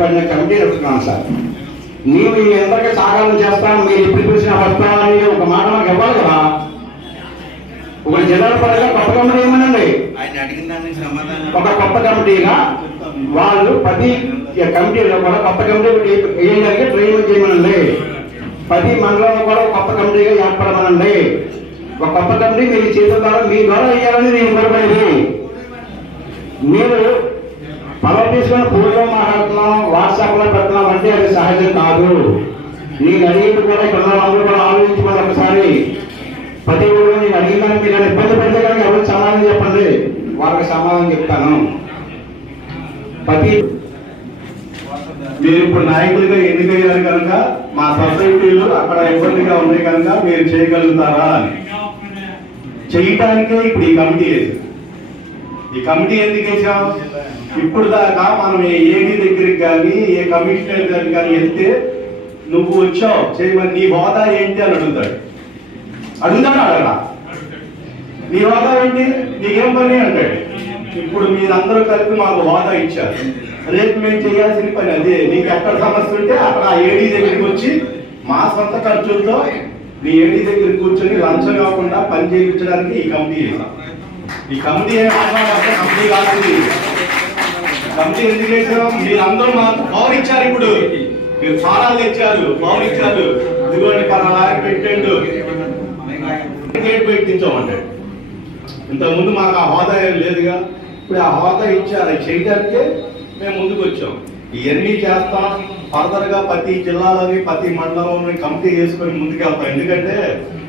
పడిన కమిటీ నడుపుతున్నాను సార్. నేను మీ అందరికీ సహకారం చేస్తాను, మీరు ఎప్పుడు చూసినా వస్తామని ఒక మాట మాకు ఇవ్వాలి కదా. ఒక జిల్లాల పరంగా కొత్త కమిటీ ఏమనండి, ఒక కొత్త కమిటీగా వాళ్ళు 10 కమిటీలో కూడా కొత్త కమిటీ వేయడానికి ట్రైనింగ్ చేయమనండి. 10 మండలంలో కూడా కొత్త కమిటీగా ఏర్పడమనండి. ఒక కొత్త కమిటీ మీరు చేతుల ద్వారా మీ ద్వారా వేయాలని నేను కోరబడేది. మీరు పొలం తీసుకొని ఫోన్లో మాట్లాడుతున్నాం, వాట్సాప్లో పెడుతున్నాం అంటే అది సహజం కాదు. నేను అడిగింది కూడా ఇక్కడ అందరూ కూడా ఆలోచించుకోవాలి ఒకసారి. ప్రతి ఊళ్ళో నేను అడిగిందని మీరు ఇబ్బంది పడితే కనుక ఎవరికి సమాధానం చెప్పండి, వాళ్ళకి సమాధానం చెప్తాను. మీరు ఇప్పుడు నాయకులుగా ఎన్నికయ్యారు కనుక మా సొసైటీలు అక్కడ ఇబ్బందిగా ఉన్నాయి కనుక మీరు చేయగలుగుతారా అని చేయటానికే ఇప్పుడు ఈ కమిటీ వేసి. ఈ కమిటీ ఎందుకు వేసాం? ఇప్పుడు దాకా మనం ఏ ఏడీ దగ్గరికి కానీ ఏ కమిషనర్ దగ్గరికి కానీ వెళ్తే నువ్వు వచ్చావు చేయమని నీ హోదా ఏంటి అని అడుగుతాడు. అడగరా? నీ హోదా ఏంటి, నీకేం పని అంటాడు. ఇప్పుడు మీరందరూ కలిపి మాకు హోదా ఇచ్చారు, రేపు మేము చేయాల్సిన పని అదే. నీకు ఎక్కడ సమస్య ఉంటే అక్కడ ఆ ఏడీ దగ్గరికి వచ్చి మా సొంత ఖర్చులతో నీ ఏడీ దగ్గర కూర్చొని లంచం కాకుండా పని చేయించడానికి ఈ కమిటీ వేసాం. ఈ కమిటీ కమిటీ కాదు. కమిటీ ఎందుకు వేసాం? మీరు అందరూ మాకు పవర్ ఇచ్చారు. ఇప్పుడు మీరు ఫారాలు ఇచ్చారు, పవర్ ఇచ్చారు. ఇదిగోండి పలానా పెట్టండు, గేట్ పెట్టించామంటాడు. ఇంతకుముందు మాకు ఆ హోదా ఏం లేదుగా, ఇప్పుడు ఆ హోదా ఇచ్చారు. చేయడానికే మేము ముందుకు వచ్చాం. ఇవన్నీ చేస్తాం. ఫర్దర్గా ప్రతి జిల్లాలోని ప్రతి మండలంలోని కమిటీ వేసుకొని ముందుకు వెళ్తాం. ఎందుకంటే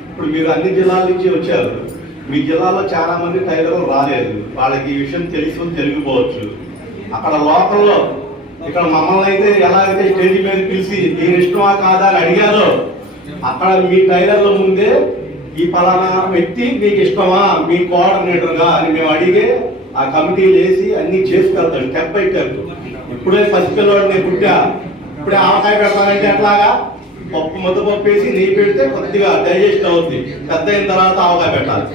ఇప్పుడు మీరు అన్ని జిల్లాల నుంచి వచ్చారు. మీ జిల్లాలో చాలా మంది టైలర్లు రాలేదు, వాళ్ళకి ఈ విషయం తెలియకపోవచ్చు. అక్కడ లోకల్లో ఇక్కడ మమ్మల్ని అయితే ఎలా అయితే స్టేజ్ మీద పిలిచి నేను ఇష్టమా కాదా అని అడిగారో, అక్కడ మీ టైలర్ల ముందే ఈ పలానా వ్యక్తి మీకు ఇష్టమా మీ కోఆర్డినేటర్గా అని మేము అడిగే ఆ కమిటీలు వేసి అన్ని చేసుకెళ్తాడు. Step by step. ఇప్పుడే పసిపిల్లవాడు నేను పుట్టా, ఇప్పుడే ఆవకాయ పెడతానంటే ఎట్లాగా ముద్దపప్పు వేసి నెయ్యి పెడితే కొద్దిగా డైజెస్ట్ అవుతుంది. పెద్ద అయిన తర్వాత ఆవకాయ పెట్టాలి.